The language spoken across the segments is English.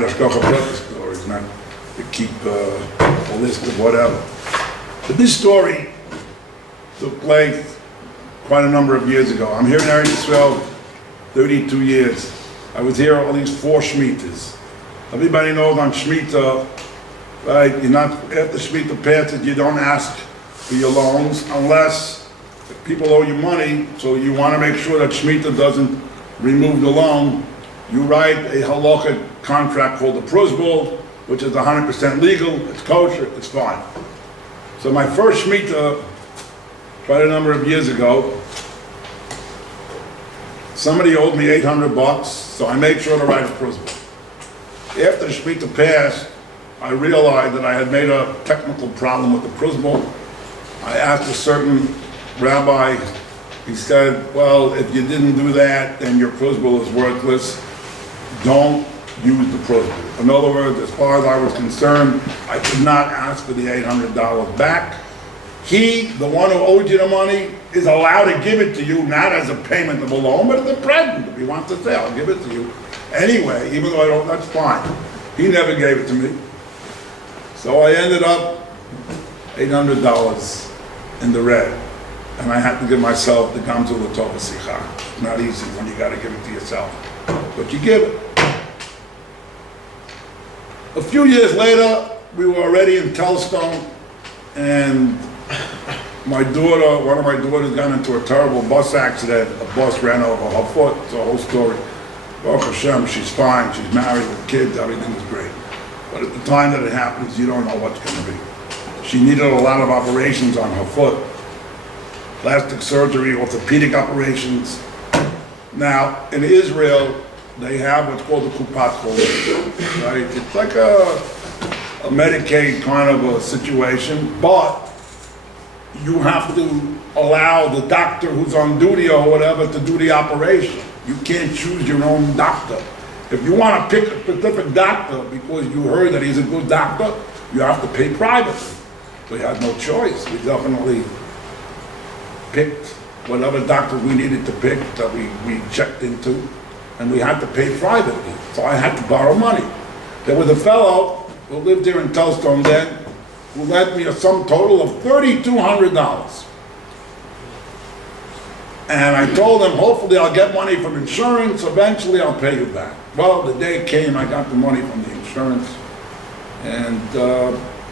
write Hashgacha Pratis stories, not to keep a list of whatever. But this story took place quite a number of years ago. I'm here in Eretz Yisrael 32 years. I was here all these 4 Shmitas. Everybody knows on Shemitah, right, you're not, after Shemitah passes, you don't ask for your loans unless people owe you money, so you want to make sure that Shemitah doesn't remove the loan. You write a halakha contract called the pruzbul, which is 100% legal, it's kosher, it's fine. So my first Shemitah, quite a number of years ago, somebody owed me $800, so I made sure to write a pruzbul. After the Shemitah passed, I realized that I had made a technical problem with the pruzbul. I asked a certain rabbi, he said, well, if you didn't do that, then your pruzbul is worthless. Don't use the pruzbul. In other words, as far as I was concerned, I could not ask for the $800 back. He, the one who owed you the money, is allowed to give it to you, not as a payment of a loan, but as a present. If he wants to say, I'll give it to you. Anyway, even though I don't, that's fine. He never gave it to me. So I ended up $800 in the red. And I had to give myself the Chanukah Sicha. Not easy when you got to give it to yourself. But you give it. A few years later, we were already in Telstone, and my daughter, one of my daughters got into a terrible bus accident. A bus ran over her foot. It's a whole story. Baruch Hashem, she's fine. She's married with kids. Everything is great. But at the time that it happens, you don't know what's going to be. She needed a lot of operations on her foot. Plastic surgery, orthopedic operations. Now, in Israel, they have what's called the Kupat Cholim, right? It's like a Medicaid kind of a situation, but you have to allow the doctor who's on duty or whatever to do the operation. You can't choose your own doctor. If you want to pick a specific doctor because you heard that he's a good doctor, you have to pay privately. We had no choice. We definitely picked whatever doctor we needed to pick that we checked into, and we had to pay privately. So I had to borrow money. There was a fellow who lived here in Telstone then, who lent me a sum total of $3,200. And I told him, hopefully I'll get money from insurance, eventually I'll pay you back. Well, the day came, I got the money from the insurance, and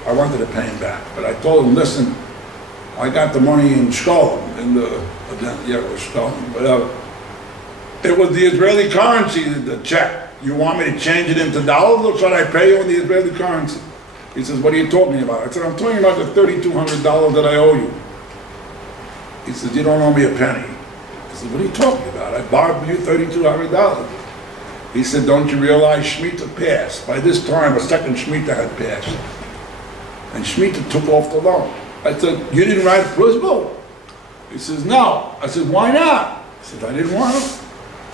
I wanted to pay him back. But I told him, listen, I got the money in Shlomo, in the, yeah, it was Shlomo, whatever. It was the Israeli currency, the check. You want me to change it into dollars, or should I pay you in the Israeli currency? He says, what are you talking about? I said, I'm talking about the $3,200 that I owe you. He says, you don't owe me a penny. I said, what are you talking about? I borrowed you $3,200. He said, don't you realize Shemitah passed? By this time, a second Shemitah had passed. And Shemitah took off the loan. I said, you didn't write a pruzbul? He says, no. I said, why not? He said, I didn't want to.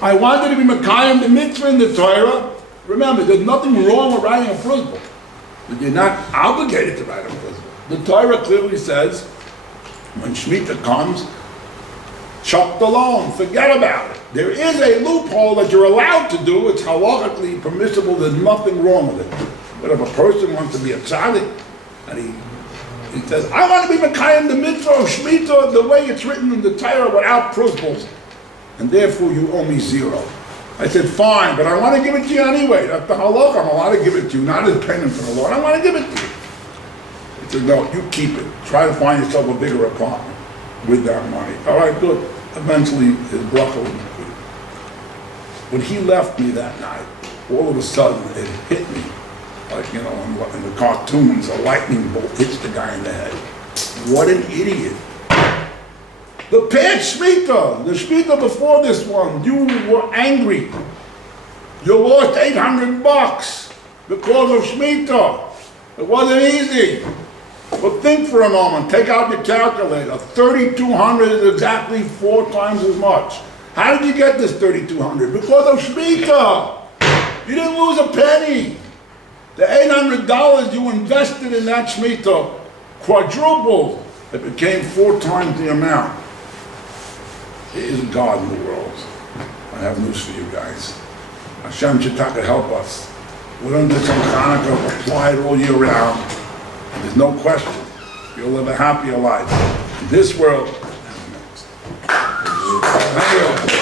I wanted to be Mekayim the mitzvah in the Torah. Remember, there's nothing wrong with writing a pruzbul, but you're not obligated to write a pruzbul. The Torah clearly says, when Shemitah comes, chuck the loan, forget about it. There is a loophole that you're allowed to do. It's halachically permissible. There's nothing wrong with it. But if a person wants to be a tzaddik, and he says, I want to be Mekayim the mitzvah of Shemitah the way it's written in the Torah without pruzbuls, and therefore you owe me $0. I said, fine, but I want to give it to you anyway. That's the halakha. I'm allowed to give it to you, not as payment for the Lord. I want to give it to you. He said, no, you keep it. Try to find yourself a bigger apartment with that money. All right, good. Eventually, his bracha was complete. When he left me that night, all of a sudden, it hit me. Like, you know, in the cartoons, a lightning bolt hits the guy in the head. What an idiot. The past Shemitah, the Shemitah before this one, you were angry. You lost $800 because of Shemitah. It wasn't easy. But think for a moment, take out your calculator. 3,200 is exactly 4 times as much. How did you get this 3,200? Because of Shemitah. You didn't lose a penny. The $800 you invested in that Shemitah quadrupled. It became 4 times the amount. There is a God in the world. I have news for you guys. Hashem Chanukah help us. We learned this on Chanukah, apply it all year round. And there's no question, you'll live a happier life in this world. Thank you.